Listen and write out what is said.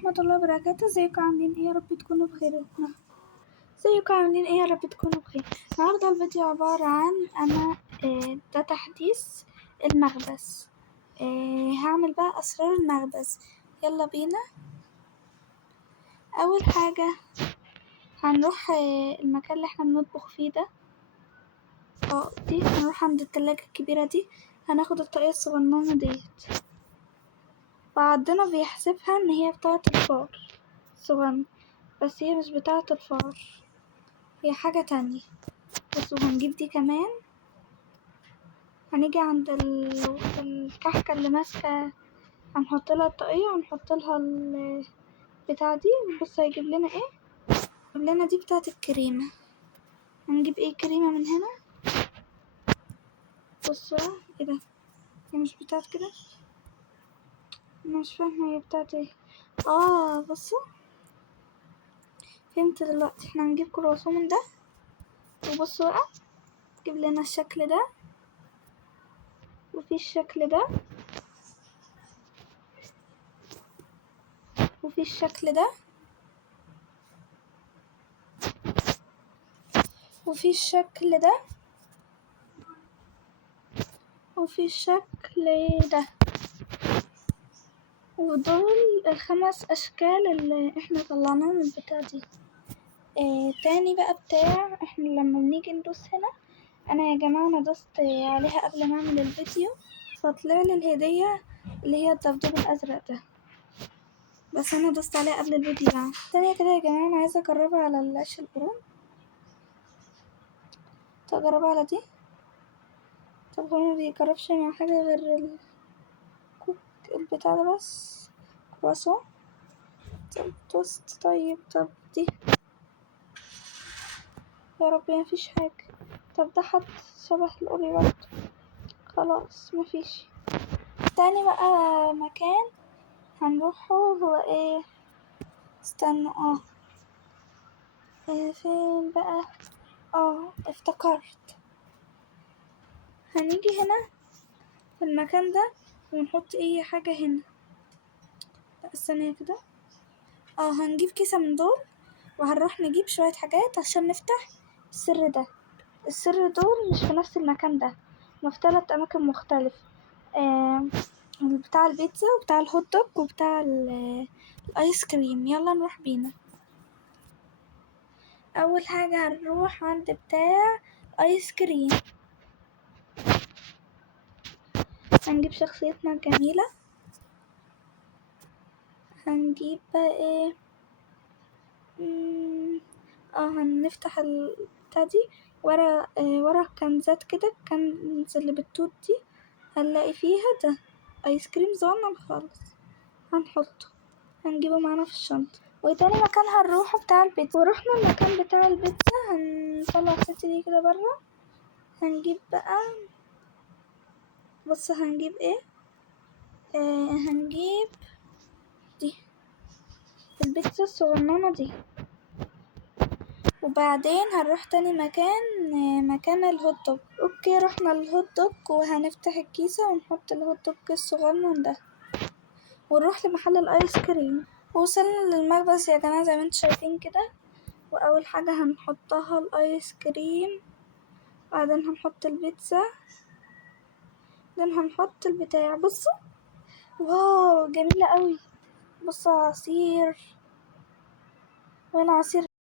ورحمة الله وبركاته. ازيكم عاملين ايه؟ يا رب تكونوا بخير. ازيكم عاملين ايه؟ يا رب تكونوا بخير. النهارده الفيديو عبارة عن ده تحديث المخبز. هعمل بقى اسرار المخبز. يلا بينا. اول حاجة هنروح المكان اللي احنا بنطبخ فيه ده. دي هنروح عند التلاجة الكبيرة دي، هناخد الطاقية الصغننة ديت. بعضنا بيحسبها ان هي بتاعة الفار صغنن، بس هي مش بتاعة الفار، هي حاجة تانية. بس وهنجيب دي كمان. هنيجي عند الكحكة اللي ماسكة، هنحط لها الطاقية ونحط لها البتاع دي. بص هيجيب لنا ايه؟ هيجيب لنا دي بتاعة الكريمة. هنجيب ايه كريمة من هنا. بصوا ايه ده، هي مش بتاعت كده، انا مش فاهمة هي بتاعت ايه. بصوا فهمت دلوقتي. احنا هنجيب كرواسون من ده، وبصوا بقى جيب لنا الشكل ده، وفي الشكل ده، وفي الشكل ده، وفي الشكل ده، وفي الشكل ده. ودول الخمس اشكال اللي احنا طلعناهم من البتاع دي. تاني بقى بتاع احنا لما بنيجي ندوس هنا، انا يا جماعة انا دوست عليها قبل ما اعمل الفيديو، فطلع لي الهدية اللي هي الدبدوب الازرق ده، بس انا دوست عليها قبل الفيديو يعني. تانية كده يا جماعة انا عايزة اجربها على القش البرون. طب اجربها على دي. طب هو ما بيجربش مع حاجة غير البتاع ده بس، كرواسون. طب توست. طب دي يا ربي مفيش حاجة. طب ده حد شبه الأوري برضه. خلاص مفيش. تاني بقى مكان هنروحه هو ايه؟ استنوا فين بقى؟ افتكرت. هنيجي هنا في المكان ده ونحط اي حاجة هنا. لا استنى كده. هنجيب كيسة من دول، وهنروح نجيب شوية حاجات عشان نفتح السر ده. السر دول مش في نفس المكان ده، في 3 أماكن مختلفة. بتاع البيتزا وبتاع الهوت دوج وبتاع الآيس كريم. يلا نروح بينا. أول حاجة هنروح عند بتاع آيس كريم. هنجيب شخصيتنا الجميلة. هنجيب بقى ايه؟ هنفتح البتاع دي ورا كنزات كده. الكنز اللي بالتوت دي هنلاقي فيها ده ايس كريم صغنن خالص، هنحطه، هنجيبه معانا في الشنطة. وتاني مكان هنروحه بتاع البيتزا. ورحنا المكان بتاع البيتزا، هنطلع الست دي كده برا. هنجيب بقى، بص هنجيب ايه؟ هنجيب دي البيتزا الصغننة دي. وبعدين هنروح تاني مكان الهوت دوج. اوكي رحنا الهوت دوج، وهنفتح الكيسة ونحط الهوت دوج الصغنن ده، ونروح لمحل الايس كريم. وصلنا للمخبز يا جماعة زي ما انتم شايفين كده. واول حاجة هنحطها الايس كريم، بعدين هنحط البيتزا، بعدين هنحط البتاع. بصوا واو جميلة قوي. بصوا عصير، وين عصير